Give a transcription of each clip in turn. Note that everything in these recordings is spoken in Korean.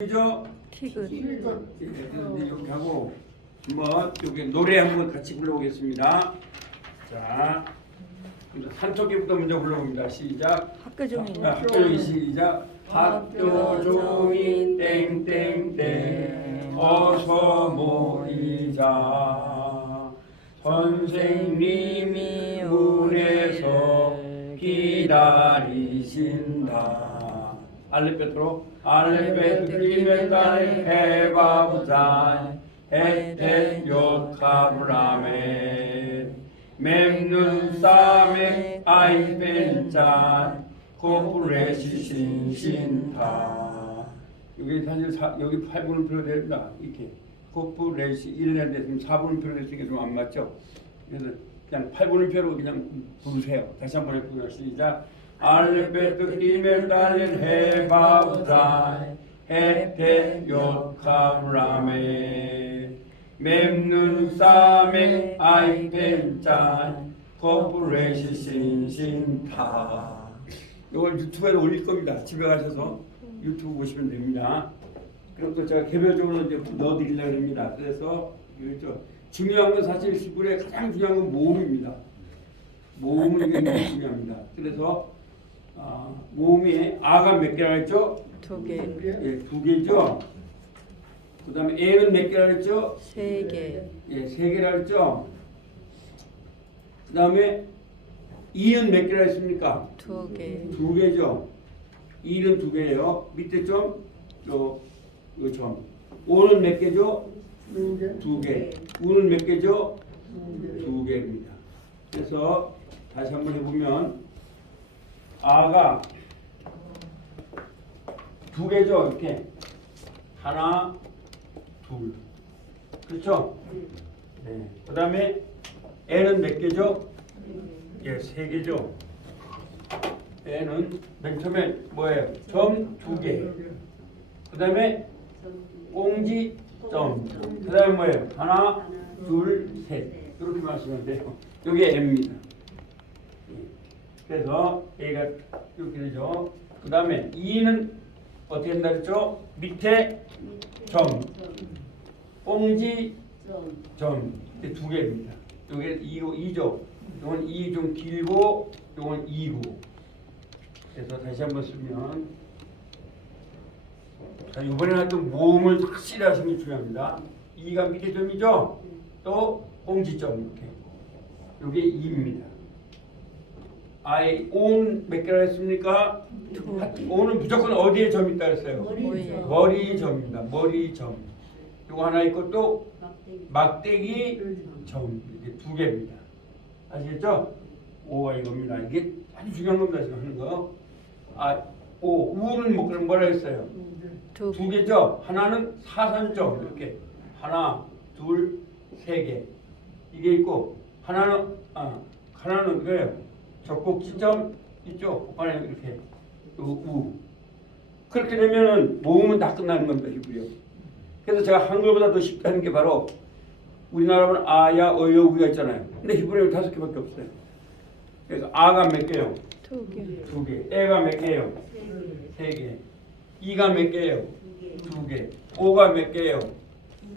그죠? 티귿. 이렇게 하고 한번 여기 노래 한번 같이 불러보겠습니다. 자, 한쪽에부터 먼저 불러봅니다. 시작. 학교종이. 학교종이 시작. 학교종이 땡땡땡 어서 모이자. 선생님이 문에서 기다리신다. 알레베토로 알레베토 리메탈 해바부자 에테 요카브라메 맵눈 싸메 아이벤짠 코프레시 신신타. 여기 사실 여기 8분을 필요 됩니다. 이렇게 코프레시 1년 됐으면 4분을 필요 됐으니까 좀 안 맞죠? 그래서 그냥 8분을 표로 그냥 부르세요. 다시 한번 해보겠습니다. 시작. 알베트 이멜달린 해바우자이 에테 요카브라메 맵눈 싸메 아이펜짠 코프레시 신신타. 이걸 유튜브에 올릴 겁니다. 집에 가셔서 유튜브 보시면 됩니다. 그리고 또 제가 개별적으로 이제 넣어드리려고 합니다. 그래서 중요한 건 사실 시골에 가장 중요한 건 모음입니다. 모음은 굉장히 중요합니다. 그래서 모음이 아가 몇 개라 했죠? 2개. 예, 2개죠. 그 다음에 에는 몇 개라 했죠? 3개. 예, 3개라 했죠. 그 다음에 이는 몇 개라 했습니까? 2개. 2개죠. 이는 2개예요. 밑에 점, 요 점. 오는 몇 개죠? 2개. 우는 몇 개죠? 2개입니다. 그래서 다시 한번 해보면 아가 2개죠. 이렇게 하나, 둘. 그렇죠? 네. 그 다음에 애는 몇 개죠? 예, 3개죠. 애는 맨 처음에 뭐예요? 점 2개. 그 다음에 꽁지 점. 그 다음에 뭐예요? 하나, 둘, 셋. 이렇게 마시면 돼요. 이게 M입니다. 그래서 A가 이렇게 되죠. 그 다음에 E는 어떻게 된다 그랬죠? 밑에 점, 꽁지 점. 이게 2개입니다. 이게 2죠. 이건 2 좀 길고, 이건 2고. 그래서 다시 한번 쓰면, 자, 이번에는 하여튼 모음을 확실히 하시는 게 중요합니다. 2가 밑에 점이죠? 또 꽁지점 이렇게. 이게 2입니다. 온 몇 개라 했습니까? 5는 무조건 어디에 점 있다 했어요? 머리 점입니다. 머리 점. 이거 하나 있고 또 막대기 점. 이렇게 2개입니다. 아시겠죠? 5가 이겁니다. 이게 아주 중요한 겁니다. 지금 하는 거. 우는 뭐라 했어요? 2개죠? 하나는 사선점. 이렇게. 하나, 둘, 3개. 이게 있고, 하나는 그래요. 적곡지점 있죠? 오빠는 이렇게. 우. 그렇게 되면은 모음은 다 끝나는 겁니다. 히브리어. 그래서 제가 한글보다 더 쉽다는 게 바로 우리나라는 아야, 어여, 우가 있잖아요. 근데 히브리어는 5개밖에 없어요. 그래서 아가 몇 개요? 2개. 2개. 에가 몇 개요? 3개. 이가 몇 개요? 2개. 오가 몇 개요?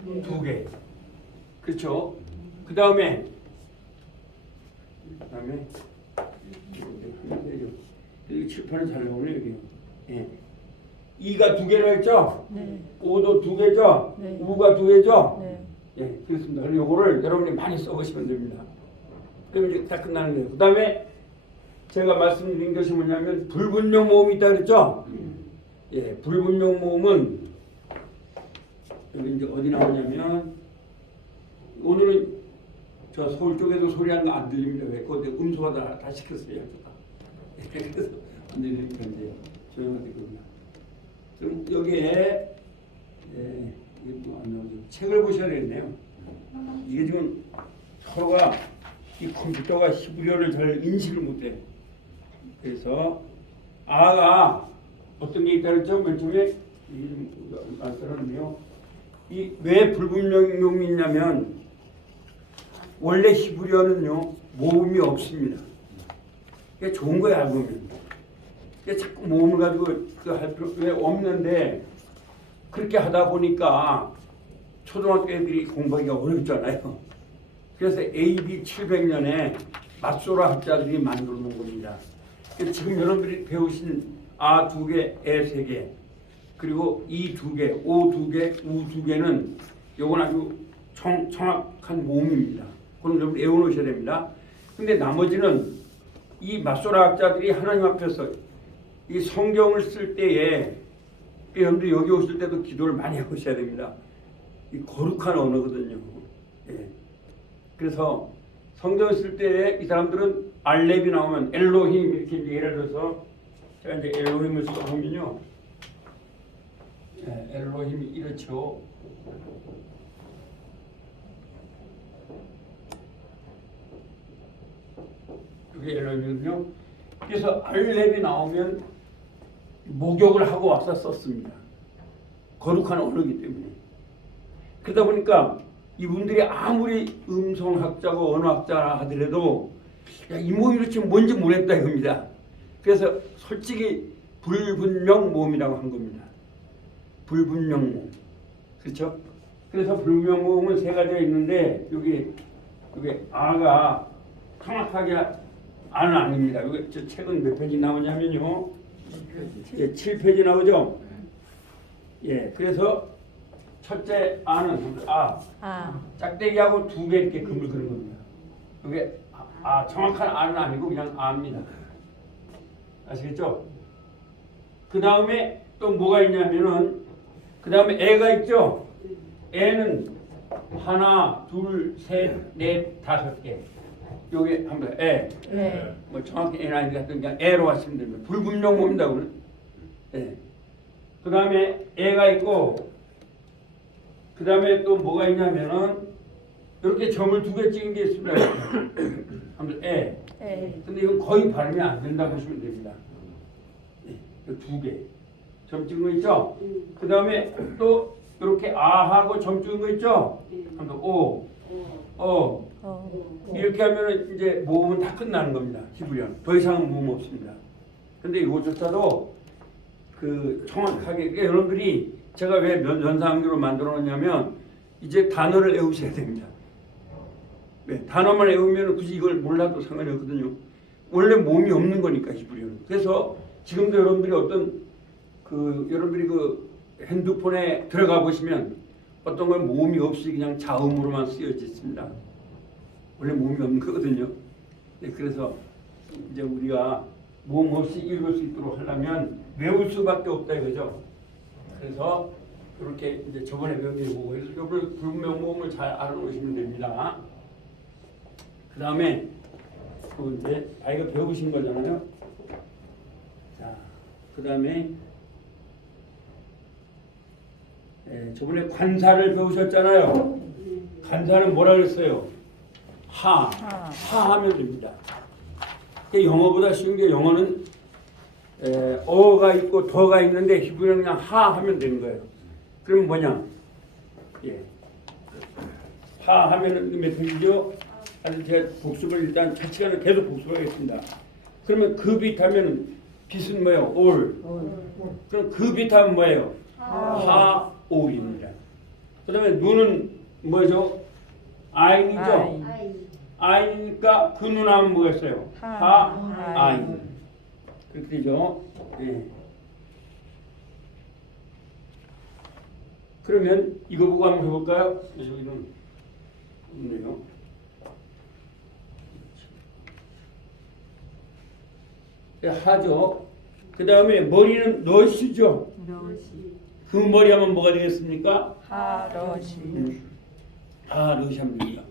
2개. 그렇죠? 그 다음에 여기 칠판에 잘 나오네 여기. 예. 이가 2개로 했죠? 네. 오도 2개죠? 네. 우가 2개죠? 네. 예, 그렇습니다. 그럼 요거를 여러분이 많이 써보시면 됩니다. 그럼 이제 다 끝나는 거예요. 그 다음에 제가 말씀드린 것이 뭐냐면 불분명 모음이 있다 그랬죠? 예, 불분명 모음은 여기 이제 어디 나오냐면 오늘은 저 서울 쪽에서 소리하는 거 안 들립니다. 왜? 그거 음소가 다 시켰어요. 그래서 안 들리니까 이제 조용하게 그러나. 그럼 여기에 이게 뭐 안 나오죠. 책을 보셔야 되겠네요. 이게 지금 서로가 이 컴퓨터가 히브리어를 잘 인식을 못해요. 그래서 아가 어떤 게 있다 그랬죠? 맨 처음에 이게 좀 낯설었네요. 이 왜 불분명이 있냐면 원래 히브리어는요 모음이 없습니다. 이게 좋은 거야 알고 보면. 자꾸 모음을 가지고 할 필요 왜 없는데 그렇게 하다 보니까 초등학교 애들이 공부하기가 어렵잖아요. 그래서 AD 700년에 맞소라 학자들이 만들어 놓은 겁니다. 지금 여러분들이 배우신 아 2개, 에 3개, 그리고 이 2개, 오 2개, 우 2개는 요건 아주 정확한 모음입니다. 그건 여러분 외워놓으셔야 됩니다. 근데 나머지는 이 맞소라 학자들이 하나님 앞에서 이 성경을 쓸 때에 여러분들 여기 오실 때도 기도를 많이 하셔야 됩니다. 이 거룩한 언어거든요. 예. 그래서 성경을 쓸 때에 이 사람들은 알렙이 나오면 엘로힘 이렇게 이제 예를 들어서 제가 이제 엘로힘을 써보면요. 예, 엘로힘이 이렇죠. 이게 엘로힘이거든요. 그래서 알렙이 나오면 목욕을 하고 와서 썼습니다. 거룩한 언어이기 때문에. 그러다 보니까 이분들이 아무리 음성학자고 언어학자라 하더라도 야, 이 모음이 도대체 뭔지 모르겠다 이겁니다. 그래서 솔직히 불분명 모음이라고 한 겁니다. 불분명 모음. 그렇죠? 그래서 불분명 모음은 3가지가 있는데 여기 아가 정확하게 아는 아닙니다. 여기 저 책은 몇 페이지 나오냐면요. 7페이지 나오죠? 예, 그래서 첫째 아는 짝대기하고 2개 이렇게 금을 그는 겁니다. 이게 정확한 아는 아니고 그냥 아입니다. 아시겠죠? 그 다음에 또 뭐가 있냐면은 그 다음에 애가 있죠? 애는 하나, 둘, 셋, 넷, 5개. 요게 한번 애. 뭐 정확히 애는 아니니까 그냥 애로 하시면 됩니다. 불분명 모음이다 그러는. 예. 그 다음에 애가 있고 그 다음에 또 뭐가 있냐면은 이렇게 점을 2개 찍은 게 있습니다. 한번 애. 근데 이건 거의 발음이 안 된다 보시면 됩니다. 네, 2개 점 찍은 거 있죠? 그 다음에 또 이렇게 아하고 점 찍은 거 있죠? 한번 오, 이렇게 하면은 이제 모음은 다 끝나는 겁니다. 히브리어는 더 이상은 모음 없습니다. 근데 이것조차도 그 정확하게 그러니까 여러분들이 제가 왜 면상교로 만들어 놓냐면 이제 단어를 외우셔야 됩니다. 네, 단어만 외우면 굳이 이걸 몰라도 상관이 없거든요. 원래 모음이 없는 거니까 히브리어는. 그래서 지금도 여러분들이 여러분들이 그 핸드폰에 들어가 보시면 어떤 건 모음이 없이 그냥 자음으로만 쓰여져 있습니다. 원래 모음이 없는 거거든요. 네, 그래서 이제 우리가 모음 없이 읽을 수 있도록 하려면 외울 수밖에 없다 이거죠. 그래서 이렇게 이제 저번에 배운 게 보고 그래서 이걸 불분명 모음을 잘 알아놓으시면 됩니다. 그 다음에 또 이제 아이가 배우신 거잖아요. 자, 그 다음에 저번에 관사를 배우셨잖아요. 관사는 뭐라 그랬어요? 하하면 됩니다. 영어보다 쉬운 게 영어는 어가 있고 더가 있는데 히브리어는 그냥 하하면 되는 거예요. 그럼 뭐냐? 예. 하하면은 몇 페이지죠? 아주 제가 복습을 일단 차치가는 계속 복습하겠습니다. 그러면 그 빛하면 빛은 뭐예요? 올. 그럼 그 빛하면 뭐예요? 하올입니다. 그 다음에 눈은 뭐죠? 아인이죠? 아이니까 그 눈하면 뭐겠어요? 아인. 그렇게 되죠. 네. 그러면 이거 보고 한번 해볼까요? 여기는 없네요. 하죠. 그 다음에 머리는 너시죠. 그 머리 하면 뭐가 되겠습니까? 하러시. 하러시 하면 됩니다.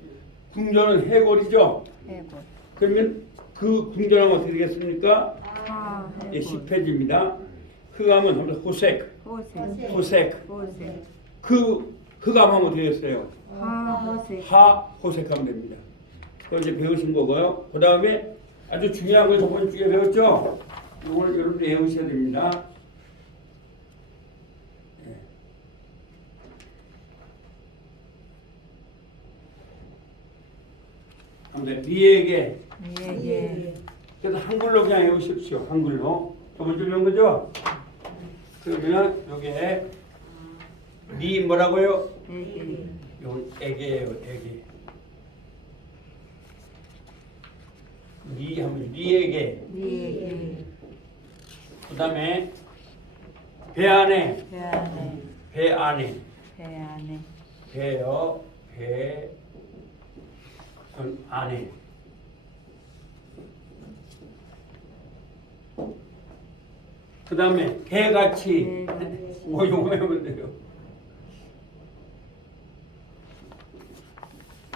궁전은 해골이죠. 해골. 그러면 그 궁전하면 어떻게 되겠습니까? 예, 10페이지입니다. 흑암은 하면 호색. 그 흑암하면 어떻게 되겠어요? 하호색 하면 됩니다. 그걸 이제 배우신 거고요. 그 다음에 아주 중요한 걸 저번 주에 배웠죠? 이걸 여러분들 외우셔야 됩니다. 미에게. 그래서 한글로 그냥 외우십시오. 한글로. 저번 주에 배운 거죠? 그러면 요게 니 뭐라고요? 에게. 요 에게예요. 에게. 니 하면 니에게. 니에게. 그다음에 배 안에. 배 안에. 배 안에. 배 안에. 배요. 배 안에. 그 다음에 개같이. 개같이. 요거 해보면 돼요.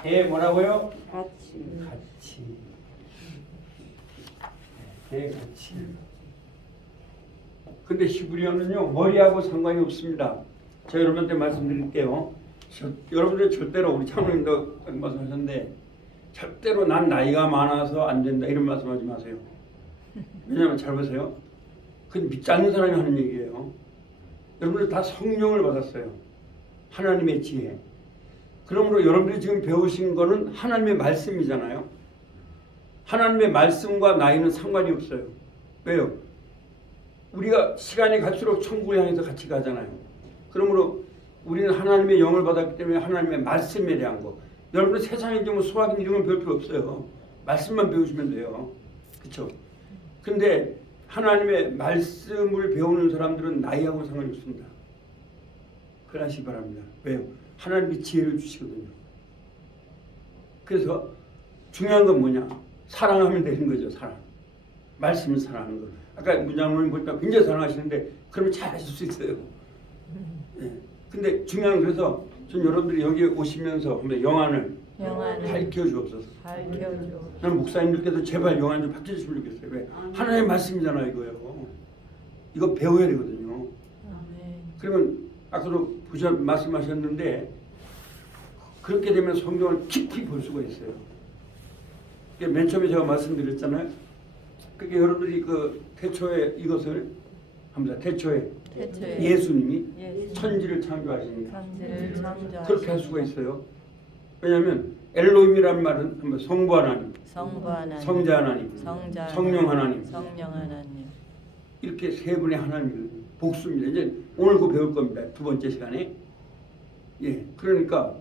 개 뭐라고요? 같이. 같이. 개같이. 근데 히브리어는요 머리하고 상관이 없습니다. 제가 여러분한테 말씀드릴게요. 여러분들 절대로 우리 장로님도 말씀하셨는데 절대로 난 나이가 많아서 안 된다 이런 말씀하지 마세요. 왜냐하면 잘 보세요. 그건 믿지 않는 사람이 하는 얘기예요. 여러분들 다 성령을 받았어요. 하나님의 지혜. 그러므로 여러분들이 지금 배우신 거는 하나님의 말씀이잖아요. 하나님의 말씀과 나이는 상관이 없어요. 왜요? 우리가 시간이 갈수록 천국을 향해서 같이 가잖아요. 그러므로 우리는 하나님의 영을 받았기 때문에 하나님의 말씀에 대한 거. 여러분 세상에 뭐 수학인 이런 건 배울 필요 없어요. 말씀만 배우시면 돼요. 그렇죠? 근데 하나님의 말씀을 배우는 사람들은 나이하고 상관이 없습니다. 그러시기 바랍니다. 왜요? 하나님이 지혜를 주시거든요. 그래서 중요한 건 뭐냐? 사랑하면 되는 거죠. 사랑. 말씀을 사랑하는 거. 아까 문장로님 보니까 굉장히 사랑하시는데 그러면 잘 하실 수 있어요. 예. 근데 중요한 그래서 전 여러분들이 여기 오시면서 한번 영안을 밝혀 주옵소서. 밝혀줘. 저는 목사님들께서 제발 영안 좀 밝혀 주시면 좋겠어요. 왜? 하나님의 말씀이잖아요, 이거요. 이거 배워야 되거든요. 아멘. 그러면 아까도 말씀하셨는데 그렇게 되면 성경을 깊이 볼 수가 있어요. 맨 처음에 제가 말씀드렸잖아요. 그게 여러분들이 그 태초에 이것을 합니다. 태초에 예수님이 천지를 창조하십니다. 천지를 창조하시고 그렇게 할 수가 있어요. 왜냐하면 엘로힘이란 말은 한번 성부 하나님, 성부 하나님, 성자 하나님, 성자 성령 하나님, 성령 하나님. 이렇게 세 분의 하나님을 복수입니다. 이제 오늘 그거 배울 겁니다. 두 번째 시간에. 예, 그러니까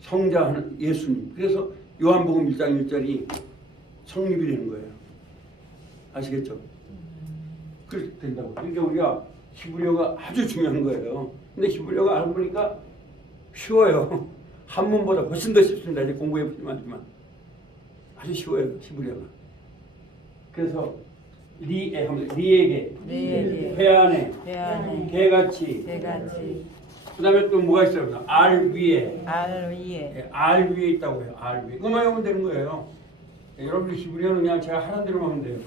성자 하나 예수님. 그래서 요한복음 1장 1절이 성립이 되는 거예요. 아시겠죠? 그렇게 된다고. 그러니까 우리가 히브리어가 아주 중요한 거예요. 근데 히브리어가 알고 보니까 쉬워요. 한문보다 훨씬 더 쉽습니다. 이제 공부해 보지만 아주 쉬워요. 히브리어가. 그래서 리에게 배 안에 개같이 그 다음에 또 뭐가 있어요? 알 위에 알 위에 있다고 해요. 알 위에. 그것만 하면 되는 거예요. 여러분들 히브리어는 그냥 제가 하는 대로 하면 돼요.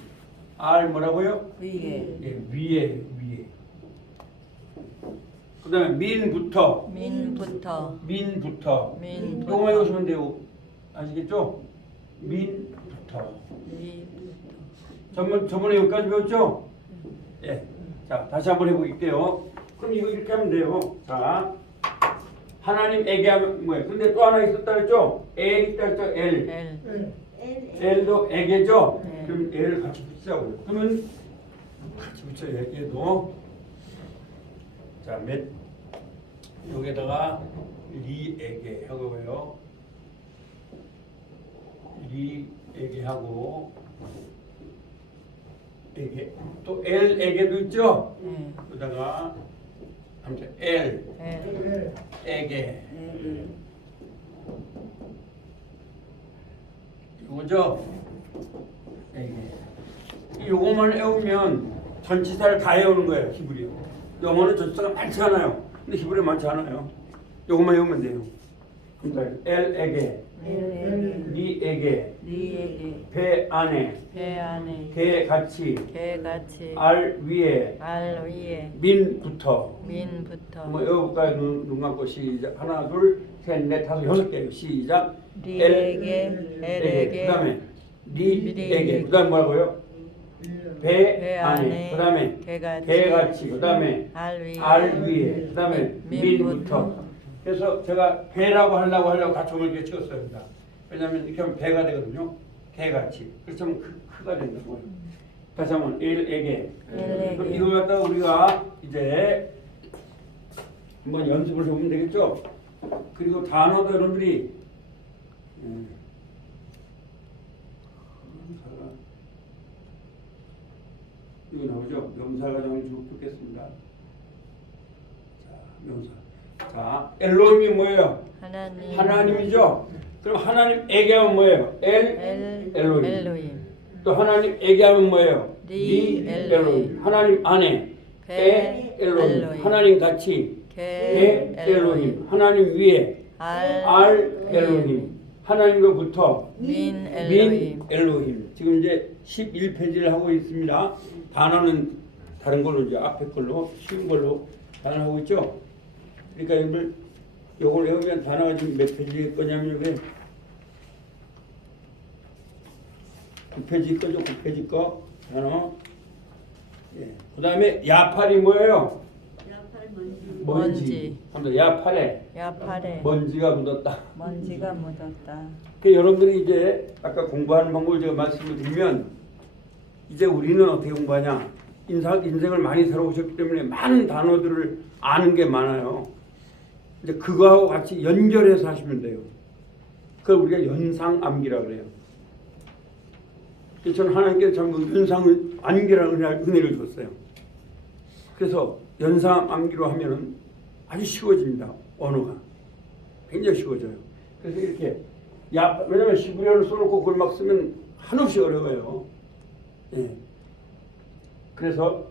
알 뭐라고요? 위에. 예, 위에. 그 다음에 민부터. 이거만 외우시면 돼요. 아시겠죠? 민부터. 저번에 여기까지 배웠죠? 예. 자, 다시 한번 해볼게요. 그럼 이거 이렇게 하면 돼요. 자, 하나님에게 하면 뭐예요? 근데 또 하나 있었다 그랬죠? L 있다 그랬죠? L. L도 에게죠? 네. 그럼 L을 같이 붙이자고요. 그러면 같이 붙여요. 얘도. 자, 여기다가 리에게 하고요. 리에게 하고 에게 또 L에게도 있죠? 그러다가 아무튼 L에게 이거죠? 에게 요거만 외우면 전치사를 다 외우는 거예요. 히브리어. 영어는 전치사가 많지 않아요. 근데 히브리어 많지 않아요. 요거만 외우면 돼요. 그러니까 L에게 리에게 배 안에 개같이 알 위에 민부터 한번 외워볼까요? 눈 감고 시작. 하나 둘 셋 넷 다섯 여섯 개요. 시작. 리에게 그 다음에 리에게 그 다음 뭐라고요? 배 안에 그 다음에 개같이 그 다음에 알 위에 그 다음에 민부터. 그래서 제가 배라고 하려고 같이 이렇게 찍었습니다. 왜냐하면 이렇게 하면 배가 되거든요. 개같이. 그렇죠? 크가 된다고요. 다시 한번 L에게. 그럼 이걸 갖다가 우리가 이제 한번 연습을 해보면 되겠죠? 그리고 단어도 여러분들이 명사가 이거 나오죠? 명사가 좀 좋겠습니다. 자, 명사. 자, 엘로힘이 뭐예요? 하나님. 하나님이죠? 그럼 하나님에게 하면 뭐예요? 엘로힘. 엘로힘. 또 하나님에게 하면 뭐예요? 리 엘로힘. 하나님 안에 에 엘로힘. 엘로힘. 하나님 같이 게 에 엘로힘. 하나님 위에 알 엘로힘. 하나님으로부터 민 민 엘로힘. 엘로힘. 지금 이제 11페이지를 하고 있습니다. 단어는 다른 걸로 이제 앞에 걸로 쉬운 걸로 단어하고 있죠. 그러니까 여러분들 요걸 외우면 단어가 지금 몇 페이지일 거냐면 왜 9페이지 거죠. 9페이지 거 단어. 예. 그다음에 야팔이 뭐예요? 먼지. 한번 야팔에 야팔에 먼지가 묻었다. 먼지가 묻었다. 그 여러분들이 이제 아까 공부하는 방법을 제가 말씀을 드리면 이제 우리는 어떻게 공부하냐? 인생을 많이 살아오셨기 때문에 많은 단어들을 아는 게 많아요. 이제 그거하고 같이 연결해서 하시면 돼요. 그걸 우리가 연상암기라 그래요. 그래서 저는 하나님께서 참 연상암기라는 은혜를 줬어요. 그래서 연상암기로 하면은 아주 쉬워집니다. 언어가 굉장히 쉬워져요. 그래서 이렇게 왜냐면 시브리어를 써놓고 그걸 막 쓰면 한없이 어려워요. 예. 그래서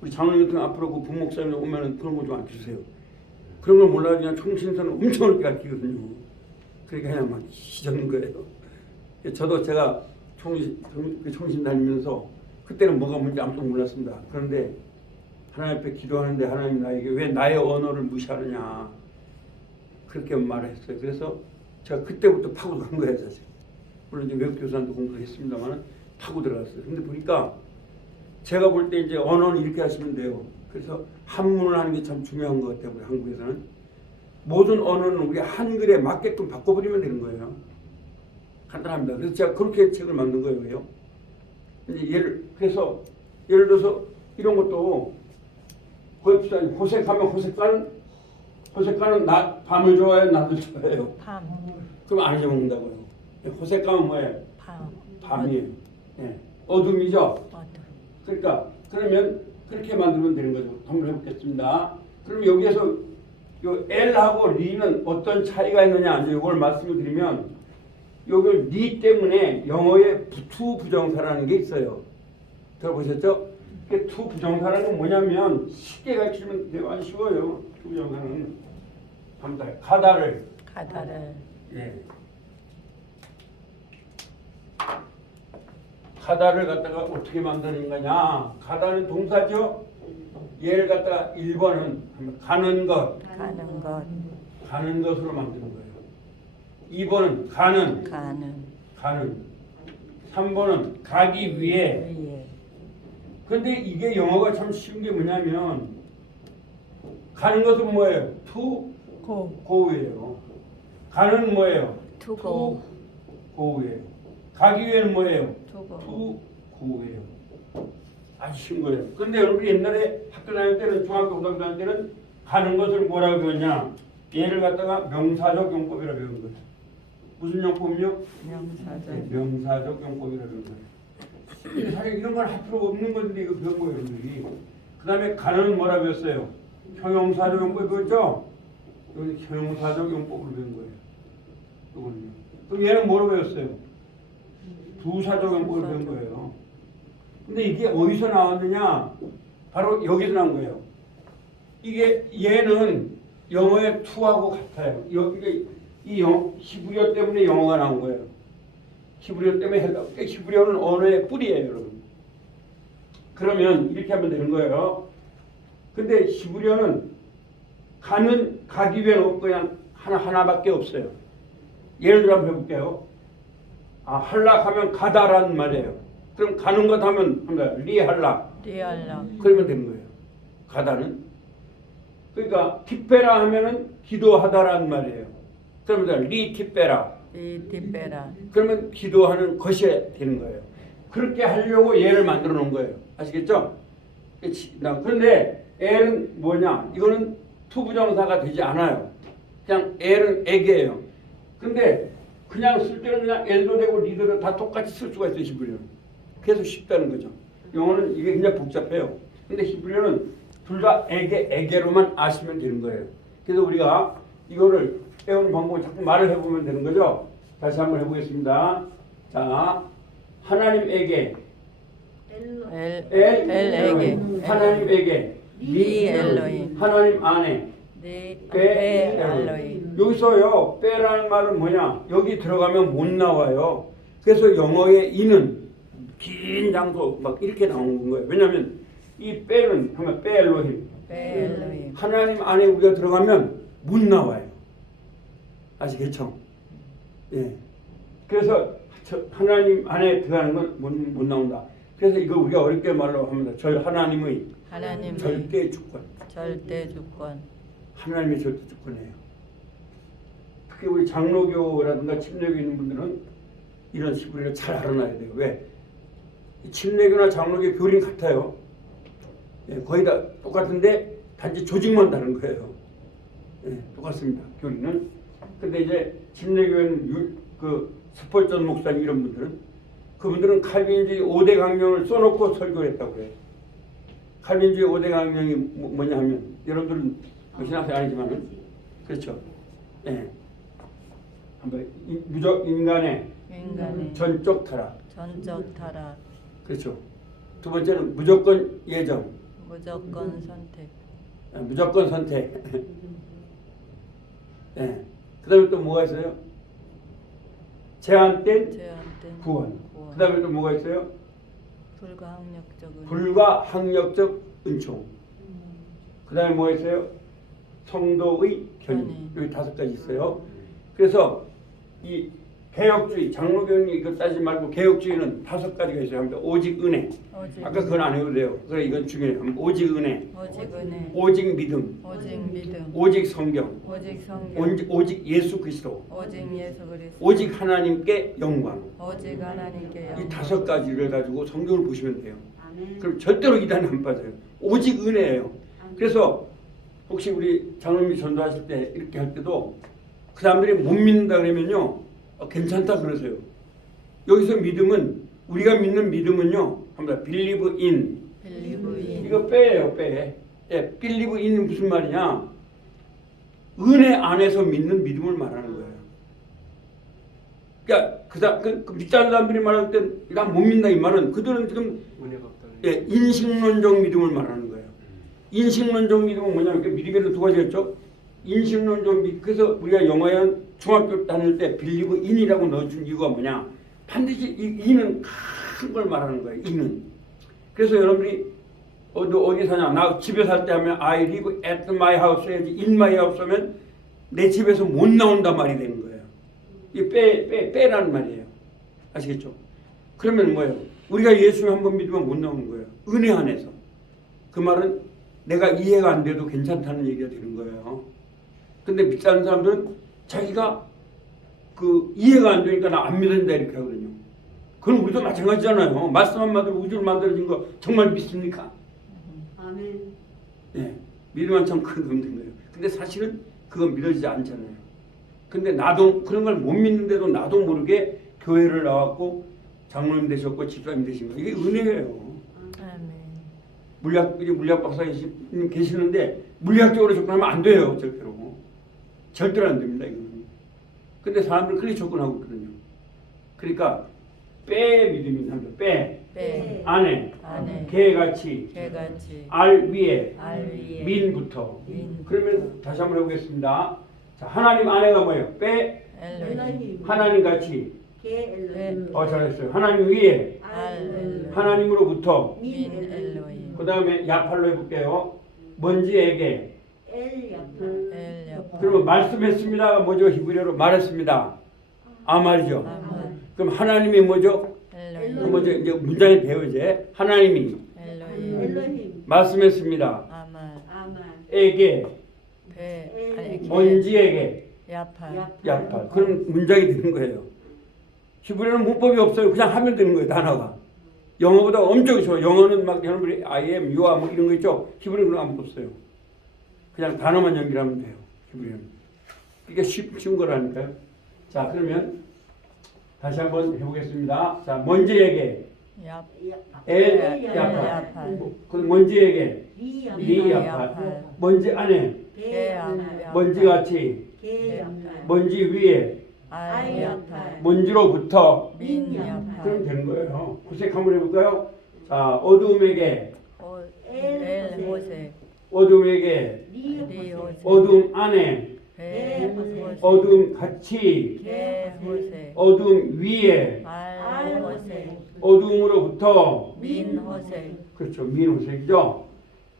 우리 장로님 같은 앞으로 그 부목사님 오면은 그런 거 좀 안 주세요. 그런 걸 몰라도 그냥 총신선은 엄청 어렵게 가르치거든요. 그러니까 그냥 막 시적는 거예요. 저도 제가 총신 다니면서 그때는 뭐가 뭔지 아무도 몰랐습니다. 그런데 하나님 앞에 기도하는데 하나님 나에게 왜 나의 언어를 무시하느냐 그렇게 말했어요. 그래서 제가 그때부터 파고들은 거예요. 사실. 물론 이제 외국교사도 공부했습니다만 파고 들어갔어요. 근데 보니까 제가 볼 때 이제 언어는 이렇게 하시면 돼요. 그래서 한문을 하는 게 참 중요한 것 같아요. 우리 한국에서는 모든 언어는 우리 한글에 맞게끔 바꿔버리면 되는 거예요. 간단합니다. 그래서 제가 그렇게 책을 만든 거예요. 왜요? 이제 그래서 예를 들어서 이런 것도 호색하면 호색가는 밤을 좋아해요, 낮을 좋아해요. 밤. 그럼 안 잊어먹는다고요. 호색가면 뭐예요? 밤이에요. 예. 어둠이죠. 어둠. 그러니까 그러면 그렇게 만들면 되는 거죠. 한번 해보겠습니다. 그럼 여기에서 요 L하고 리는 어떤 차이가 있느냐 이제 이걸 말씀을 드리면 여기 리 때문에 영어에 투 부정사라는 게 있어요. 들어보셨죠? 투 부정사라는 건 뭐냐면 쉽게 가르치면 되게 아주 쉬워요. 투 부정사는 가다를 예. 가다를 갖다가 어떻게 만드는 거냐? 가다는 동사죠. 얘를 갖다가 1번은 가는 것, 가는 것으로 만드는 거예요. 2번은 가는. 3번은 가기 위해. 근데 이게 영어가 참 쉬운 게 뭐냐면 가는 것은 뭐예요? to go예요. 가는 뭐예요? to go. go예요. 가기 위해는 뭐예요? to to go예요. 아주 쉬운 거예요. 근데 여러분이 옛날에 학교 다닐 때는 중학교 고등학교 다닐 때는 가는 것을 뭐라고 배웠냐? 얘를 갖다가 명사적 용법이라고 배운 거예요. 무슨 용법이요? 명사적 용법이라고 배운 거예요. 사실 이런 걸 할 필요가 없는 건데 이거 배운 거예요, 여러분들이. 그 다음에 가는 뭐라 배웠어요? 형용사적 용법 배웠죠? 여기 형용사적 용법으로 배운 거예요. 이거는요. 그럼 얘는 뭐로 배웠어요? 부사적 용법을 배운 거예요. 근데 이게 어디서 나왔느냐? 바로 여기서 나온 거예요. 이게 얘는 영어의 to하고 같아요. 이 히브리어 때문에 영어가 나온 거예요. 히브리어 때문에 히브리어는 언어의 뿌리예요, 여러분. 그러면 이렇게 하면 되는 거예요. 근데 히브리어는 가기 위해는 그냥 하나밖에 없어요. 예를 들어 한번 해볼게요. 할락하면 가다라는 말이에요. 그럼 가는 것 하면 리할락. 그러면 되는 거예요. 가다는. 그러니까 티페라 하면은 기도하다라는 말이에요. 그러면 리티페라. 그러면 기도하는 것이 되는 거예요. 그렇게 하려고 얘를 만들어 놓은 거예요. 아시겠죠? 그런데 엘은 뭐냐? 이거는 투부정사가 되지 않아요. 그냥 엘은 에게예요. 근데 그냥 쓸 때는 그냥 엘도 되고 리더도 다 똑같이 쓸 수가 있어요. 히브리어는. 그래서 쉽다는 거죠. 영어는 이게 그냥 복잡해요. 근데 히브리어는 둘 다 에게로만 아시면 되는 거예요. 그래서 우리가 이거를 배우는 방법을 자꾸 말을 해보면 되는 거죠. 다시 한번 해보겠습니다. 자, 하나님에게 엘에게 하나님에게 리 엘로힘 하나님 안에 네 엘로힘 여기서요 빼라는 말은 뭐냐? 여기 들어가면 못 나와요. 그래서 영어의 이는 긴 장소 막 이렇게 나오는 거예요. 왜냐하면 이 빼는 하면 빼 엘로힘 엘로힘 하나님 안에 우리가 들어가면 못 나와요. 아시겠죠? 예. 그래서 하나님 안에 들어가는 건 못 나온다. 그래서 이거 우리가 어렵게 말로 합니다. 하나님의 절대 주권. 절대 주권. 하나님의 절대 주권이에요. 특히 우리 장로교라든가 침례교 있는 분들은 이런 히브리어를 잘 알아놔야 돼요. 왜? 침례교나 장로교 교리는 같아요. 예, 거의 다 똑같은데 단지 조직만 다른 거예요. 예, 똑같습니다. 교리는. 근데 이제 침례교회는 그 스펄전 목사님 이런 분들은 그분들은 칼빈주의 5대 강령을 써놓고 설교를 했다고 해요. 칼빈주의 5대 강령이 뭐냐 하면 여러분들은 신학생 아니지만은 그렇죠. 예. 한번 무적 인간의 전적 타락. 그렇죠. 두 번째는 무조건 예정. 무조건 선택. 무조건 선택. 예. 그다음에 또 뭐가 있어요? 제한된 구원. 그다음에 또 뭐가 있어요? 불가항력적 은총. 그다음에 뭐가 있어요? 성도의 견인. 여기 5가지 있어요. 그래서 이 개혁주의, 장로교는 이거 따지지 말고 개혁주의는 5가지가 있어요. 합니다. 오직 은혜. 아까 그건 안 해도 돼요. 그래 이건 중요해요. 오직 은혜. 오직 믿음. 오직 성경. 오직 예수 그리스도. 오직 하나님께 영광. 이 5가지를 가지고 성경을 보시면 돼요. 그럼 절대로 이단에 안 빠져요. 오직 은혜예요. 그래서 혹시 우리 장로님이 전도하실 때 이렇게 할 때도 그 사람들이 못 믿는다 그러면요 괜찮다 그러세요. 여기서 믿음은 우리가 믿는 믿음은요 합니다. believe in. 이거 빼예요 빼. 예, believe in은 무슨 말이냐? 은혜 안에서 믿는 믿음을 말하는 거예요. 그러니까 그 믿자는 사람들이 말할 때 난 못 믿는다 이 말은 그들은 지금 예, 인식론적 믿음을 말하는 거예요. 인식론적 믿음은 뭐냐면 믿음에는 2가지가 있죠. 인식론적 믿음. 그래서 우리가 영어에 중학교 다닐 때 빌리브 인이라고 넣어준 이유가 뭐냐? 반드시 이 인은 큰 걸 말하는 거예요. 인은. 그래서 여러분들이 너 어디 사냐? 나 집에 살 때 하면 I live at my house 해야지. in my house 하면 내 집에서 못 나온다 말이 되는 거예요. 이 빼라는 말이에요. 아시겠죠? 그러면 뭐예요? 우리가 예수를 한번 믿으면 못 나오는 거예요. 은혜 안에서. 그 말은 내가 이해가 안 돼도 괜찮다는 얘기가 되는 거예요. 근데 믿지 않는 사람들은 자기가 그 이해가 안 되니까 나 안 믿는다 이렇게 하거든요. 그건 우리도 마찬가지잖아요. 말씀 한마디로 우주를 만들어진 거 정말 믿습니까? 아멘. 예, 믿으면 참 큰 건 된 거예요. 근데 사실은 그건 믿어지지 않잖아요. 근데 나도 그런 걸 못 믿는데도 나도 모르게 교회를 나왔고 장로님 되셨고 집사님 되신 거 이게 은혜예요. 물리학 박사님 계시는데 물리학적으로 접근하면 안 돼요. 절대로 안 됩니다. 이거는. 근데 사람들은 그렇게 접근하고 있거든요. 그러니까 빼 믿음이 남자 빼 안에 개같이 알 위에 민부터. 그러면 다시 한번 해보겠습니다. 자, 하나님 안에가 뭐예요? 빼 하나님 같이 잘했어요. 하나님 위에 하나님으로부터 그 다음에 야팔로 해볼게요. 먼지에게 그러면 말씀했습니다가 뭐죠? 히브리어로 말했습니다. 말이죠. 그럼 하나님이 뭐죠? 뭐죠? 이제 문장이 배워 이제 하나님이 말씀했습니다. 에게 먼지에게 야팔. 그런 문장이 되는 거예요. 히브리어는 문법이 없어요. 그냥 하면 되는 거예요. 단어가. 영어보다 엄청 쉬워. 영어는 막 여러분들이 I am, you are 뭐 이런 거 있죠. 히브리어는 그런 거 아무것도 없어요. 그냥 단어만 연결하면 돼요. 히브리어는. 이게 쉬운 거라니까요. 자, 그러면 다시 한번 해보겠습니다. 자, 먼지에게 야 엘 야팔. 그 먼지에게 리 야팔. 먼지 안에 먼지같이 먼지 위에 알야팔 먼지로부터 민야팔 그럼 되는 거예요. 구색 한번 해볼까요? 자, 어두움에게 엘호세 어둠에게 리호세 어둠 안에 베호세 어둠 같이 게호세 어둠 위에 알호세 어둠으로부터 민호세 그렇죠. 민호색이죠.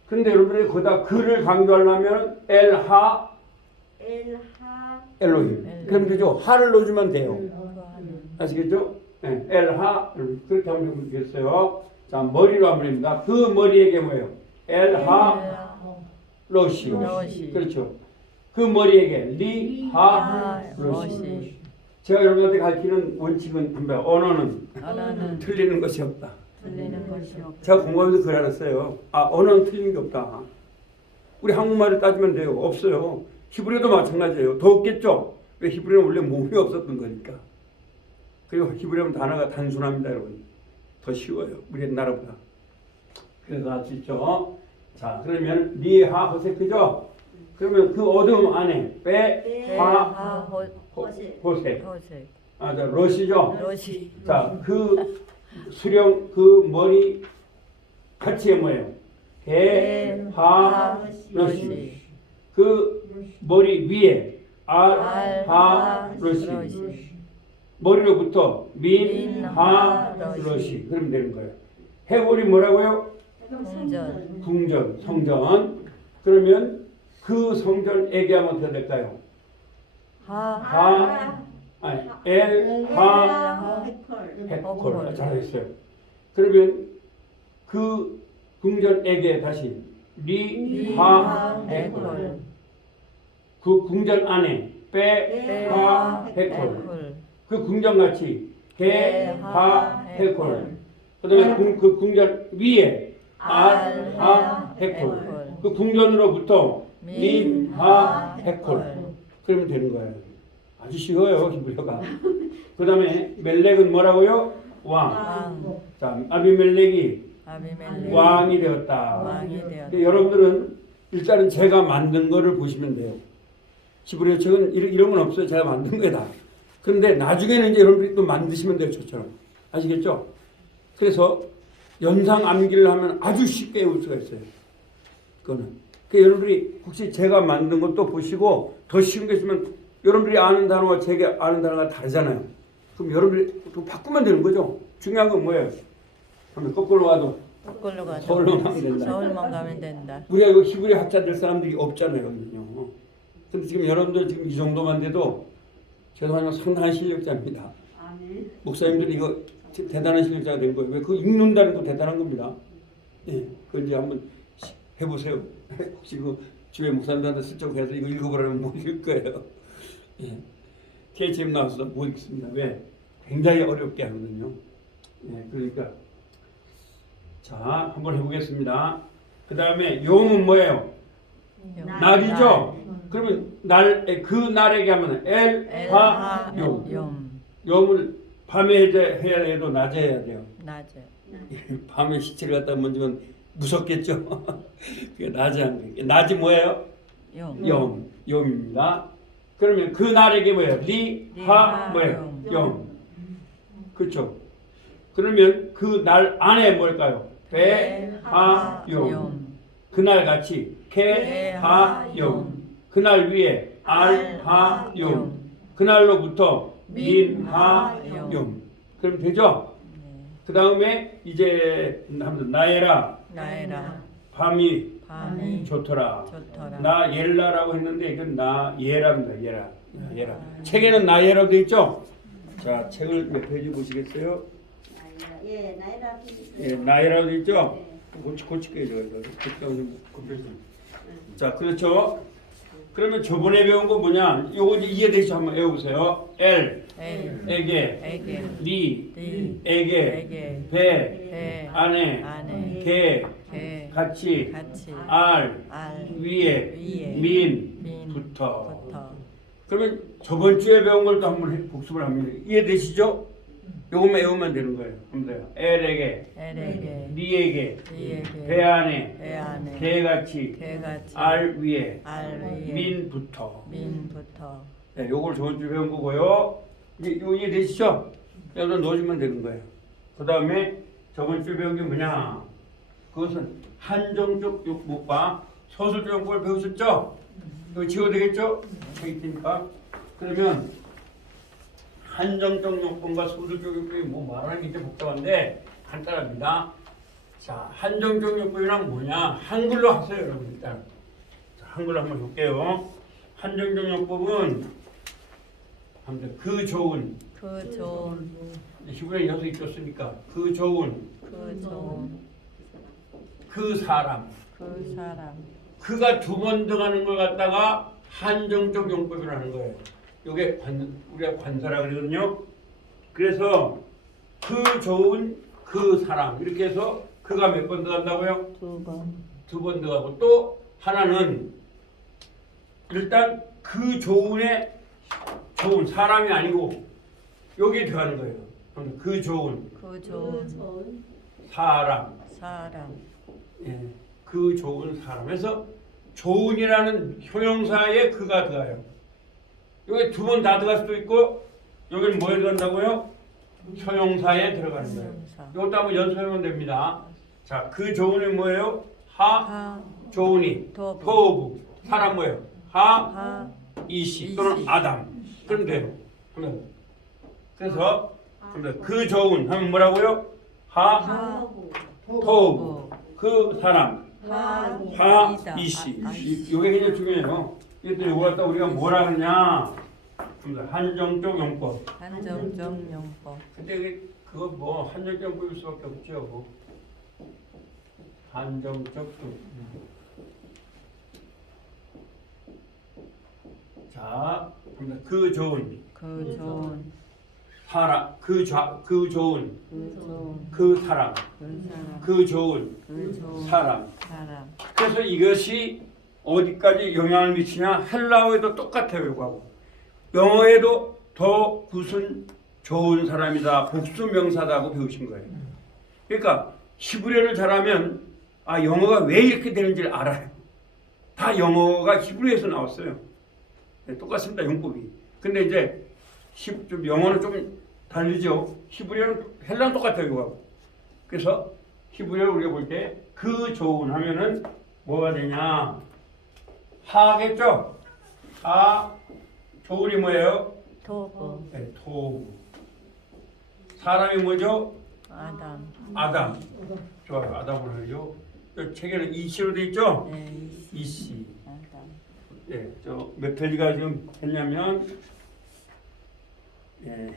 근데 여러분들이 거기다 그를 강조하려면 엘하 엘로힘 그럼 되죠. 하를 넣어주면 돼요. 아시겠죠? 네, 엘하 그렇게 한번 해보면 되겠어요. 자, 머리로 한번 해봅니다. 그 머리에게 뭐예요? 엘하 로시. 로시. 그렇죠. 그 머리에게 리하 로시. 로시 제가 여러분한테 가르치는 원칙은 한번 언어는 언어는 틀리는 것이 없다. 틀리는 것이 없다. 제가 공부하면서 그걸 알았어요. 아, 언어는 틀린 게 없다. 우리 한국말을 따지면 돼요. 없어요. 히브리어도 마찬가지예요. 더 없겠죠? 왜 히브리어는 원래 몸이 없었던 거니까. 그리고 히브리어는 단어가 단순합니다, 여러분. 더 쉬워요. 우리나라보다. 그래서 알 수 있죠. 자, 그러면 리하 호세크죠? 그러면 그 어둠 안에 베하 호세. 호세 아, 자, 러시죠? 로시 자, 그 수령, 그 머리 같이 뭐예요? 게하 러시. 그 머리 위에 알하 러시. 머리로부터 민하 러시. 그러면 되는 거예요. 해골이 뭐라고요? 궁전 궁전, 성전. 그러면 그 성전에게 하면 어떻게 될까요? 엘하 헤콜. 잘했어요. 그러면 그 궁전에게 다시 리하 헤콜. 그 궁전 안에 베하 헤콜. 그 궁전같이 게하 헤콜. 그다음에 그 궁전 위에 알하 헤콜. 그 궁전으로부터 민하 헤콜. 그러면 되는 거예요. 아주 쉬워요, 히브리어가. 그다음에 멜렉은 뭐라고요? 왕. 자, 아비멜렉이 왕이 되었다. 근데 여러분들은 일단은 제가 만든 거를 보시면 돼요. 히브리어 책은 이런 건 없어요. 제가 만든 거다. 그런데 나중에는 이제 여러분들이 또 만드시면 돼요, 저처럼. 아시겠죠? 그래서 연상 암기를 하면 아주 쉽게 외울 수가 있어요. 그거는. 그러니까 여러분들이 혹시 제가 만든 것도 보시고 더 쉬운 게 있으면 여러분들이 아는 단어와 제가 아는 단어가 다르잖아요. 그럼 여러분들이 또 바꾸면 되는 거죠. 중요한 건 뭐예요? 그러면 거꾸로 가도 서울만 가면 된다. 서울만 가면 된다. 우리가 이거 히브리 학자 될 사람들이 없잖아요. 그럼요. 근데 지금 여러분들 지금 이 정도만 돼도 죄송하지만 상당한 실력자입니다. 목사님들이 이거 대단한 실력자가 된 거예요. 왜 그거 읽는다는 거 대단한 겁니다. 예, 그거 이제 한번 해보세요. 혹시 그 주변 목사님들한테 슬쩍 해서 이거 읽어보라면 못 읽을 거예요. 예, KGM 나와서 못 읽습니다. 왜? 굉장히 어렵게 하거든요. 예, 그러니까 자, 한번 해보겠습니다. 그 다음에 용은 뭐예요? 날이죠. 그러면 그 날에게 하면 엘하 용. 용을 밤에 해야 해도 낮에 해야 돼요. 낮에. 밤에 시체를 갖다 만지면 무섭겠죠. 그게 낮에 하는 거예요. 낮이 뭐예요? 용입니다. 그러면 그 날에게 뭐예요? 리하 뭐예요? 용. 그렇죠. 그러면 그 날 안에 뭘까요? 베하 용. 그날 같이 케하 용. 그날 위에 알하 용. 그날로부터 민하 용. 그럼 되죠? 그 다음에 이제 나에라 밤이 좋더라. 나 옐라라고 했는데 이건 나 예라입니다. 예라. 책에는 나예라고 돼 있죠? 자, 책을 몇 페이지 보시겠어요? 예, 나이라. 예, 나예라고 돼 있죠? 고칠게요, 저거. 자, 그렇죠. 그러면 저번에 배운 거 뭐냐? 요거 이제 이해되시죠? 한번 외워보세요. L 에게 에게 리 리 에게 에게 배 배 안에 안에 개 개 같이 같이 알 알 위에 위에 민 민 부터. 부터 그러면 저번 주에 배운 걸 또 한번 복습을 합니다. 이해되시죠? 요것만 외우면 되는 거예요. 한번 더요. L에게 엘에게 리에게 리에게 배 안에 배 안에 개같이 개같이 알 위에 알 위에 민부터. 민부터 네, 요걸 저번 주에 배운 거고요. 이제 요 이해되시죠? 여기다 넣어주면 되는 거예요. 그 다음에 저번 주에 배운 게 뭐냐? 그것은 한정적 욕법과 서술적 욕법을 배우셨죠? 이거 지워야 되겠죠? 책 있으니까. 그러면 한정적 욕법과 서술적 욕법이 뭐 말하는 게 이제 복잡한데 간단합니다. 자, 한정적 욕법이란 뭐냐? 한글로 하세요, 여러분. 일단 자, 한글로 한번 볼게요. 한정적 욕법은 그 좋은 그 좋은 히브리어 녀석이 있었으니까 그 좋은 그 좋은 그 사람 그 사람 그가 두 번 들어가는 걸 갖다가 한정적 용법이라는 거예요. 이게 우리가 관사라 그러거든요. 그래서 그 좋은 그 사람 이렇게 해서 그가 몇 번 들어간다고요? 두 번 들어가고 또 하나는 일단 그 좋은의 좋은 사람이 아니고 여기에 들어가는 거예요. 그 좋은 그 좋은 사람 사람 예, 그 좋은 사람. 그래서 좋은이라는 형용사에 그가 들어가요. 여기 두 번 다 들어갈 수도 있고 여기는 뭐에 들어간다고요? 형용사에 들어가는 거예요. 형용사. 이것도 한번 연습하면 됩니다. 자, 그 좋은이 뭐예요? 하, 하 좋은이, 토부. 토부. 사람 뭐예요? 하, 하 이시 또는 이시. 아담. 그럼 돼요. 그래서 그 좋은 하면 뭐라고요? 하, 하고 토부. 그 사람. 하 하, 이다. 이시. 아, 이게 굉장히 중요해요. 이것도 이거 갖다 우리가 뭐라 그러냐? 한정적 용법. 한정적 용법 근데 그거 뭐 한정적 용법일 수밖에 없죠. 한정적 용법. 자, 그 좋은 그 좋은 사람, 그 좋은 그 좋은 그 사람, 그 사람 그 좋은 그 좋은 사람. 사람 그래서 이것이 어디까지 영향을 미치냐? 헬라어에도 똑같아요, 이거하고. 영어에도 더 굿은 좋은 사람이다, 복수 명사다고 배우신 거예요. 그러니까 히브리어를 잘하면 아 영어가 왜 이렇게 되는지를 알아요. 다 영어가 히브리어에서 나왔어요. 네, 똑같습니다, 용법이. 근데 이제 좀 영어는 좀 다르죠. 히브리어는 헬라어는 똑같아요, 이거하고. 그래서 히브리어를 우리가 볼 때 그 좋은 하면은 뭐가 되냐? 하겠죠? 하, 좋은이 뭐예요? 토부 네, 토부. 사람이 뭐죠? 아담 아담. 좋아요, 아담으로 하죠. 이 책에는 이시로 돼 있죠? 네 이시. 아담 예, 저 몇 페이지가 지금 했냐면, 예.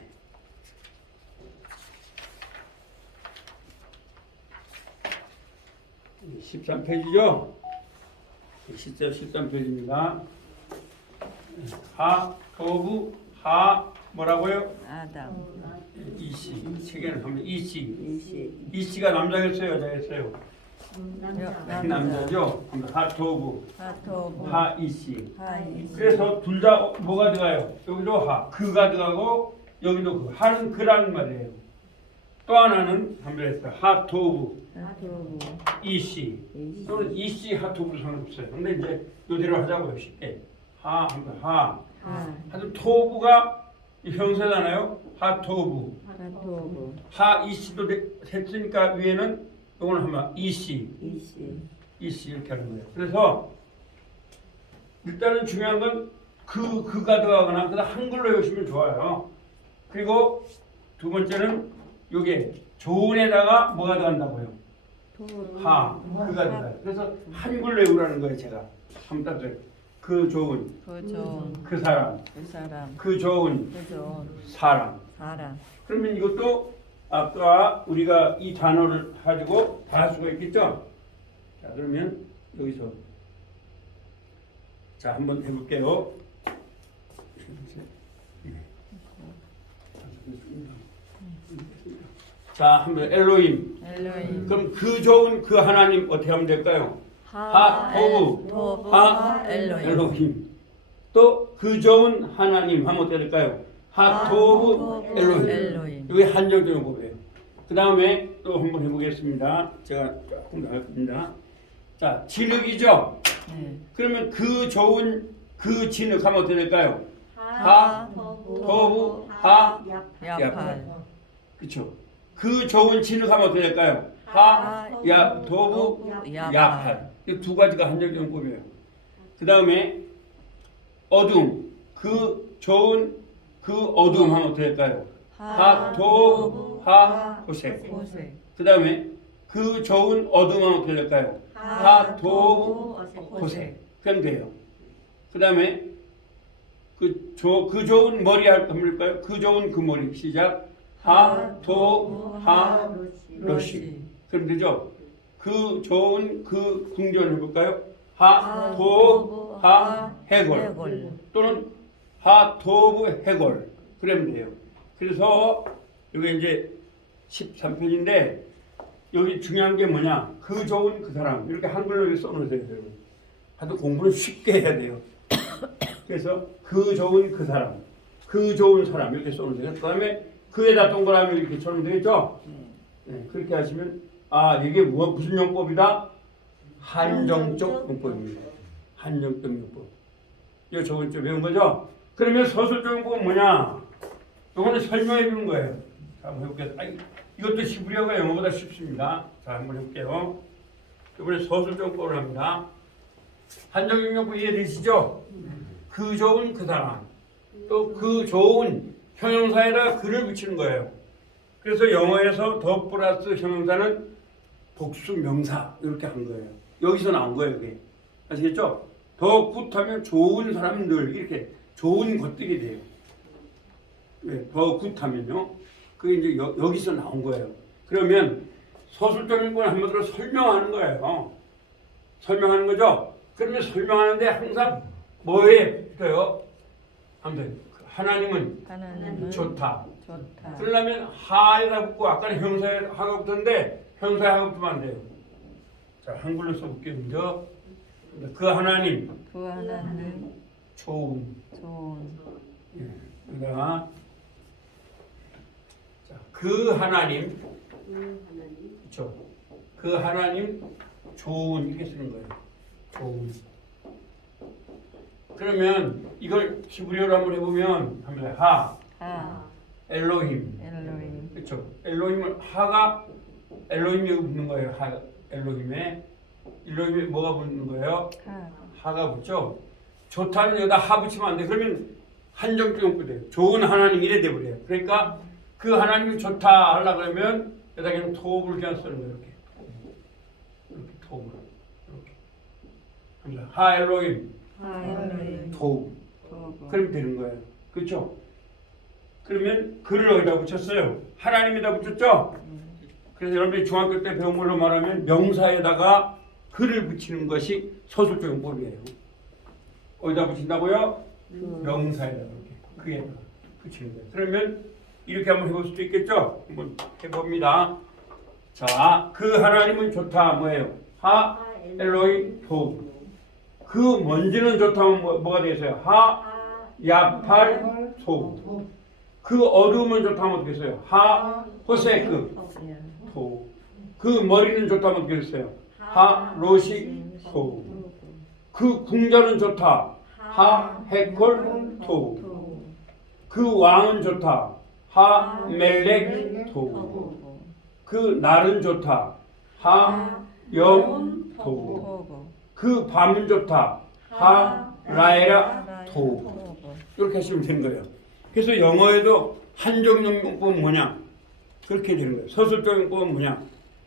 13페이지죠? 13페이지입니다. 하, 토부, 하, 뭐라고요? 아담 이시. 책에는 보면 이시. 이시 이시가 남자겠어요, 여자겠어요? 남자 남자죠? 하, 토부, 하토부 하, 이시. 하이시 그래서 둘 다 뭐가 들어가요? 여기도 하, 그가 들어가고 여기도 그. 하는 그라는 말이에요. 또 하나는 한별했어요. 하토부, 하토부 이시. 이시 또는 이시 하토부도 상관없어요. 근데 이제 요대로 하자고요, 쉽게. 하, 하. 하 하여튼 토부가 형사잖아요. 하토부. 하토부 하, 이시도 했으니까 위에는 이거는 하면 이시. 이시 이시 이렇게 하는 거예요. 그래서 일단은 중요한 건 그가 들어가거나 그다음 한글로 외우시면 좋아요. 그리고 두 번째는 요게 좋은에다가 뭐가 들어간다고요? 하, 그가 들어가요. 그래서 한글로 외우라는 거예요, 제가. 한번 따져요. 그 좋은, 그 좋은 그 사람, 그 사람 그 좋은 그 좋은 사람. 사람 그러면 이것도 아까 우리가 이 단어를 가지고 다 할 수가 있겠죠? 자, 그러면 여기서 자, 한번 해볼게요. 자, 한번 엘로힘. 엘로힘. 그럼 그 좋은 그 하나님 어떻게 하면 될까요? 토브, 엘로힘. 엘로힘. 또 그 좋은 하나님 하면 어떻게 될까요? 토브, 엘로힘. 엘로힘. 이게 한정적인 법이에요. 그 다음에 또 한번 해보겠습니다. 제가 조금 나갈 겁니다. 자, 진흙이죠? 네. 그러면 그 좋은 그 진흙 하면 어떻게 될까요? 토브, 야팔. 그쵸? 그 좋은 진흙 하면 어떻게 될까요? 토브, 야팔. 이 두 가지가 한정적인 법이에요. 그 다음에 어둠, 그 좋은 그 어둠 하면 어떻게 될까요? 토브, 호색. 호색. 그 다음에 그 좋은 어둠 하면 어떻게 될까요? 토브, 호색. 그럼 돼요. 그 다음에 그 좋은 머리 할까요? 그 좋은 그 머리 시작. 토브, 로시. 그럼 되죠? 그 좋은 그 궁전 해볼까요? 토브, 해골. 또는 토브, 해골. 그러면 돼요. 그래서 여기 이제 13편인데 여기 중요한 게 뭐냐? 그 좋은 그 사람. 이렇게 한글로 써놓으세요. 하도 공부를 쉽게 해야 돼요. 그래서 그 좋은 그 사람. 그 좋은 사람. 이렇게 써놓으세요. 그 다음에 그에다 동그라미 이렇게 쳐놓으면 되겠죠? 네, 그렇게 하시면 이게 무슨 용법이다? 한정적 용법입니다. 한정적 용법. 이거 저번 주에 배운 거죠? 그러면 서술적 용법은 뭐냐? 이거는 설명해 주는 거예요. 자, 한번 해볼게요. 이것도 히브리어가 영어보다 쉽습니다. 자, 한번 해볼게요. 이번에 서술적 용법을 합니다. 한정적 용법 이해되시죠? 그 좋은 그 사람. 또 그 좋은 형용사에다 그를 붙이는 거예요. 그래서 영어에서 더 플러스 형용사는 복수 명사 이렇게 한 거예요. 여기서 나온 거예요, 이게. 아시겠죠? 더 굿하면 좋은 사람들 이렇게 좋은 것들이 돼요. 네, 더 굿하면요. 그게 이제 여기서 나온 거예요. 그러면 서술적인 걸 한마디로 설명하는 거예요. 설명하는 거죠. 그러면 설명하는데 항상 뭐에 붙어요? 하나님은 좋다. 그러려면 하에다 붙고 아까는 형사에 하가 붙었는데 형사에 하가 붙으면 안 돼요. 자, 한글로 써볼게요. 먼저 그 하나님 좋은. 예, 그러니까 자, 그 하나님 그렇죠. 그 하나님 좋은 이렇게 쓰는 거예요. 좋은. 그러면 이걸 히브리어로 한번 해보면 엘로힘. 그렇죠. 엘로힘은 하가 엘로힘이 붙는 거예요. 엘로힘에 뭐가 붙는 거예요? 하가 붙죠. 좋다는 여기다 하 붙이면 안 돼. 그러면 한정적 용법이 돼요. 좋은 하나님 이래 돼버려요. 그러니까 그 하나님이 좋다 하려고 그러면 여기다 그냥 토브를 그냥 쓰는 거예요. 이렇게 토브. 이렇게. 하 엘로힘. 토브. 그러면 되는 거예요. 그렇죠? 그러면 글을 어디다 붙였어요? 하나님에다 붙였죠? 그래서 여러분이 중학교 때 배운 걸로 말하면 명사에다가 글을 붙이는 것이 서술적 용법이에요. 어디다 붙인다고요? 명사에다가 이렇게 그에다가 붙이는 거예요. 그러면 이렇게 한번 해볼 수도 있겠죠? 한번 해봅니다. 자, 그 하나님은 좋다 뭐예요? 엘로이 토브. 그 먼지는 좋다면 뭐가 되겠어요? 야팔 토브. 그 어두움은 좋다면 어떻게 했어요? 호세크 토브. 그 머리는 좋다면 어떻게 했어요? 로시 토브. 그 궁전은 좋다. 해콜 토브. 그 왕은 좋다. 멜렉 토브. 그 날은 좋다. 염 토브. 그 밤은 좋다. 라에라 토브. 이렇게 하시면 되는 거예요. 그래서 영어에도 한정적 용법은 뭐냐? 그렇게 되는 거예요. 서술적 용법은 뭐냐?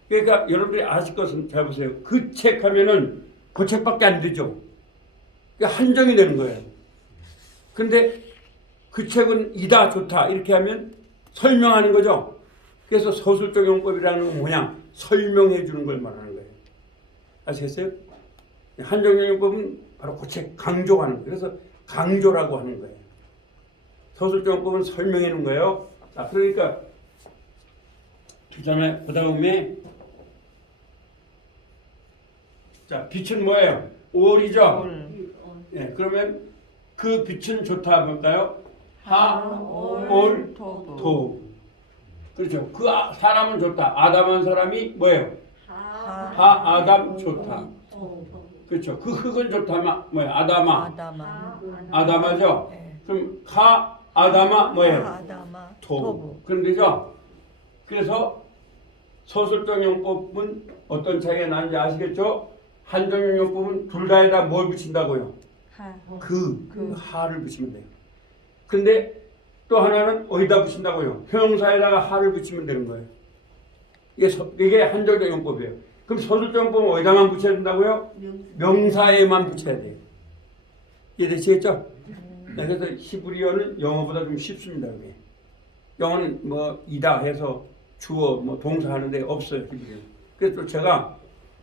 그러니까 여러분들이 아실 것은 잘 보세요. 그 책 하면은 그 책밖에 안 되죠. 그러니까 한정이 되는 거예요. 근데 그 책은 이다 좋다 이렇게 하면 설명하는 거죠. 그래서 서술적 용법이라는 건 뭐냐? 설명해 주는 걸 말하는 거예요. 아시겠어요? 한정적 용법은 바로 그 책 강조하는 거예요. 그래서 강조라고 하는 거예요. 서술정법은 설명해 놓은 거예요. 자, 그러니까 그다음에 자, 빛은 뭐예요? 올이죠. 예, 그러면 그 빛은 좋다 볼까요? 올, 토. 그렇죠. 그 사람은 좋다. 아담한 사람이 뭐예요? 아담 좋다. 그렇죠. 그 흙은 좋다. 뭐예요? 아담아. 아담하죠. 네. 그럼 아담아 뭐예요? 아담아 토부. 그런 데죠. 그래서 서술정용법은 어떤 차이가 나는지 아시겠죠? 한정용법은 둘 다에다 뭘 붙인다고요? 그 하를 붙이면 돼요. 근데 또 하나는 어디다 붙인다고요? 형용사에다가 하를 붙이면 되는 거예요. 이게 한정용법이에요. 그럼 서술정용법은 어디다만 붙여야 된다고요? 명사에만 붙여야 돼요. 이해되시겠죠? 네, 그래서 히브리어는 영어보다 좀 쉽습니다. 여기. 영어는 뭐 이다 해서 주어 뭐 동사 하는데 없어요. 히브리어. 그래서 또 제가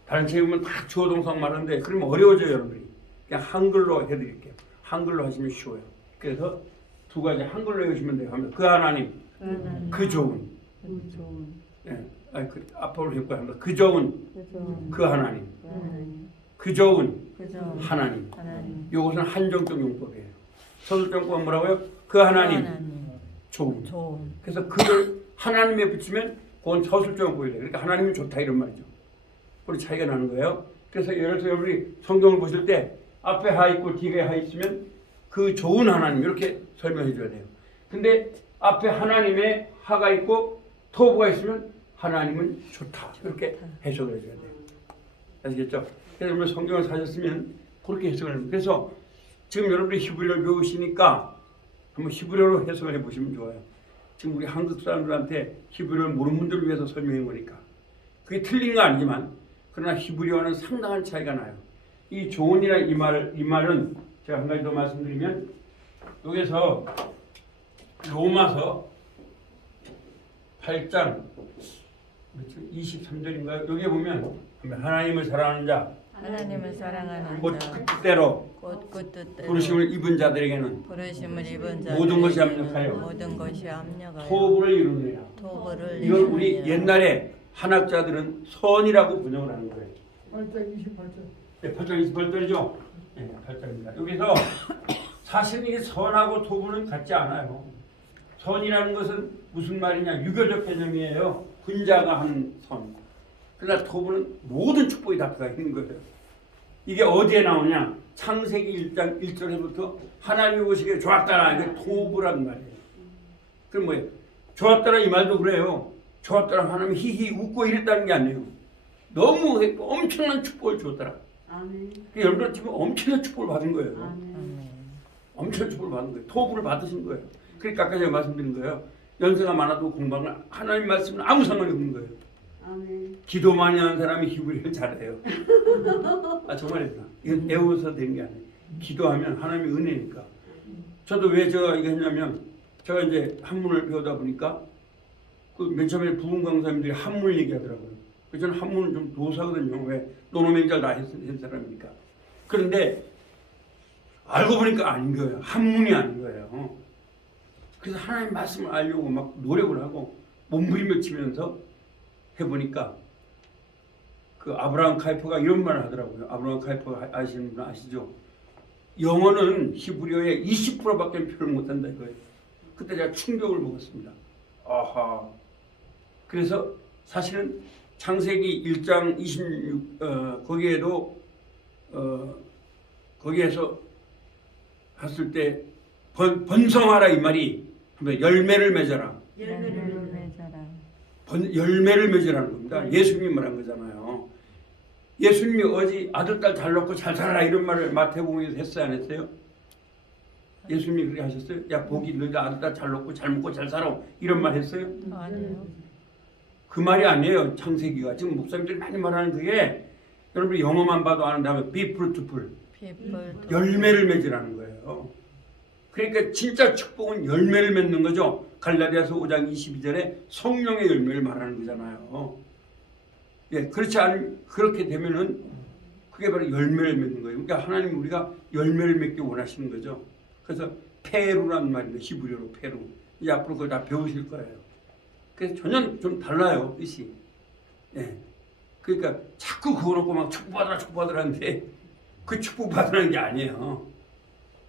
다른 책에 보면 다 주어 동사 말하는데 그러면 어려워져요, 여러분들이. 그냥 한글로 해드릴게요. 한글로 하시면 쉬워요. 그래서 두 가지 한글로 해주시면 돼요. 하면 그 하나님, 그 좋은. 예, 아니 그 앞으로 해볼까 합니다. 그 좋은, 그 하나님, 그 좋은 하나님. 이것은 한정적 용법이에요. 서술정법은 뭐라고요? 그 하나님, 좋은. 그래서 그를 하나님에 붙이면 그건 서술적 용법이 돼요. 그러니까 하나님이 좋다 이런 말이죠. 그런 차이가 나는 거예요. 그래서 예를 들어 여러분이 성경을 보실 때 앞에 하 있고 뒤에 하 있으면 그 좋은 하나님 이렇게 설명해 줘야 돼요. 근데 앞에 하나님의 하가 있고 토부가 있으면 하나님은 좋다 이렇게 해석을 해줘야 돼요. 아시겠죠? 그래서 여러분 성경을 사셨으면 그렇게 해석을 합니다. 그래서 지금 여러분이 히브리어를 배우시니까 한번 히브리어로 해석을 해보시면 좋아요. 지금 우리 한국 사람들한테 히브리어를 모르는 분들을 위해서 설명해 보니까 그게 틀린 거 아니지만 그러나 히브리어는 상당한 차이가 나요. 이 좋은이라는 이 말은 제가 한 가지 더 말씀드리면 여기서 로마서 8장 23절인가요? 여기에 보면 하나님을 사랑하는 자 하나님을 사랑하는 곧 자, 그 뜻대로 곧 그 뜻대로 부르심을 입은 자들에게는 부르심을 입은 자 모든 것이 합력하여 모든 것이 합력하여 토부를 이루느니라. 토부를 이걸 우리 이루느니라. 옛날에 한학자들은 선이라고 분석을 하는 거예요. 8장 28절. 네, 8장 28절이죠. 네, 8장입니다. 여기서 사실 이게 선하고 토부는 같지 않아요. 선이라는 것은 무슨 말이냐? 유교적 개념이에요. 군자가 한 선. 그러나 토부는 모든 축복이 다 들어가 있는 거예요. 이게 어디에 나오냐? 창세기 1장 1절에부터 하나님이 보시기에 좋았다라. 이게 토부란 말이에요. 그럼 뭐예요? 좋았다라 이 말도 그래요. 좋았다라 하나님이 히히 웃고 이랬다는 게 아니에요. 너무 엄청난 축복을 줬더라. 아멘. 여러분들 지금 엄청난 축복을 받은 거예요. 아멘. 엄청난 축복을 받은 거예요. 토부를 받으신 거예요. 그러니까 아까 제가 말씀드린 거예요. 연세가 많아도 공부하면 하나님 말씀은 아무 상관이 없는 거예요. 아멘. 기도 많이 하는 사람이 히브리어를 잘해요. 정말입니다. 이건 배워서 되는 게 아니에요. 기도하면 하나님의 은혜니까. 저도 왜 제가 이거 했냐면 제가 이제 한문을 배우다 보니까 그 맨 처음에 부흥 강사님들이 한문을 얘기하더라고요. 그래서 저는 한문은 좀 도사거든요. 왜? 노노맹잘 다 했던 사람이니까. 그런데 알고 보니까 아닌 거예요. 한문이 아닌 거예요. 그래서 하나님 말씀을 알려고 막 노력을 하고 몸부림을 치면서 해보니까 그 아브라함 카이퍼가 이런 말을 하더라고요. 아브라함 카이퍼 아시는 분 아시죠? 영어는 히브리어의 20%밖에 표현을 못한다 이거예요. 그때 제가 충격을 먹었습니다. 아하. 그래서 사실은 창세기 1장 26 거기에도 거기에서 했을 때 번성하라 이 말이 열매를 맺어라. 열매를 맺으라는 겁니다. 예수님이 말한 거잖아요. 예수님이 어디 아들 딸 잘 낳고 잘 살아라 이런 말을 마태복음에서 했어요 안 했어요? 예수님이 그렇게 하셨어요? 야 복이 너희 아들 딸 잘 낳고 잘 먹고 잘 살아 이런 말 했어요? 아니요. 그 말이 아니에요. 창세기가 지금 목사님들이 많이 말하는 그게 여러분이 영어만 봐도 아는데 be fruitful 열매를 맺으라는 거예요. 그러니까 진짜 축복은 열매를 맺는 거죠. 갈라디아서 5장 22절에 성령의 열매를 말하는 거잖아요. 예, 그렇지 않 그렇게 되면은 그게 바로 열매를 맺는 거예요. 그러니까 하나님 우리가 열매를 맺기 원하시는 거죠. 그래서 페루란 말입니다. 히브리어로 페루. 이제 앞으로 그걸 다 배우실 거예요. 그래서 전혀 좀 달라요, 뜻이. 예. 그러니까 자꾸 그거 놓고 막 축복받으라 하는데 그 축복받으라는 게 아니에요.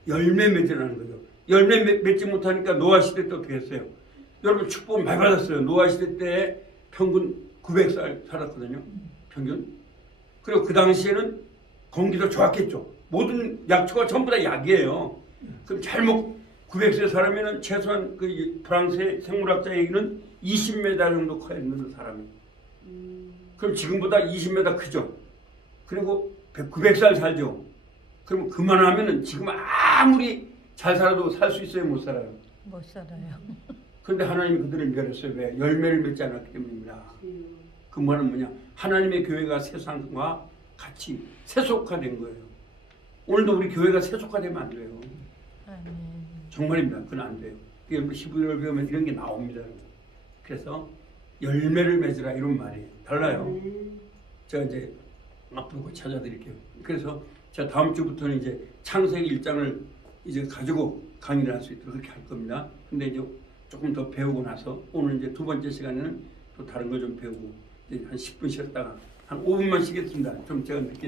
열매 맺으라는 거죠. 열매 맺지 못하니까 노아 시대 때 어떻게 했어요? 여러분 축복 많이 받았어요. 노아 시대 때 평균 900살 살았거든요. 평균. 그리고 그 당시에는 공기도 좋았겠죠. 모든 약초가 전부 다 약이에요. 그럼 잘못 900세 살면은 최소한 그 프랑스의 생물학자 얘기는 20m 정도 커야 되는 사람이. 그럼 지금보다 20m 크죠. 그리고 900살 살죠. 그럼 그만하면은 지금 아무리 잘 살아도 살 수 있어요, 못 살아요? 못 살아요. 그런데 하나님이 그들을 멸했어요. 왜? 열매를 맺지 않았기 때문입니다. 그 말은 뭐냐? 하나님의 교회가 세상과 같이 세속화된 거예요. 오늘도 우리 교회가 세속화되면 안 돼요. 아멘. 정말입니다. 그건 안 돼요. 여러분 히브리어를 배우면 이런 게 나옵니다. 그래서 열매를 맺으라 이런 말이에요. 달라요. 제가 이제 앞으로 그거 찾아드릴게요. 그래서 제가 다음 주부터는 이제 창세기 1장을 이제 가지고 강의를 할 수 있도록 그렇게 할 겁니다. 근데 이제 조금 더 배우고 나서 오늘 이제 두 번째 시간에는 또 다른 거 좀 배우고 이제 한 10분 쉬었다가 한 5분만 쉬겠습니다. 좀 제가 늦게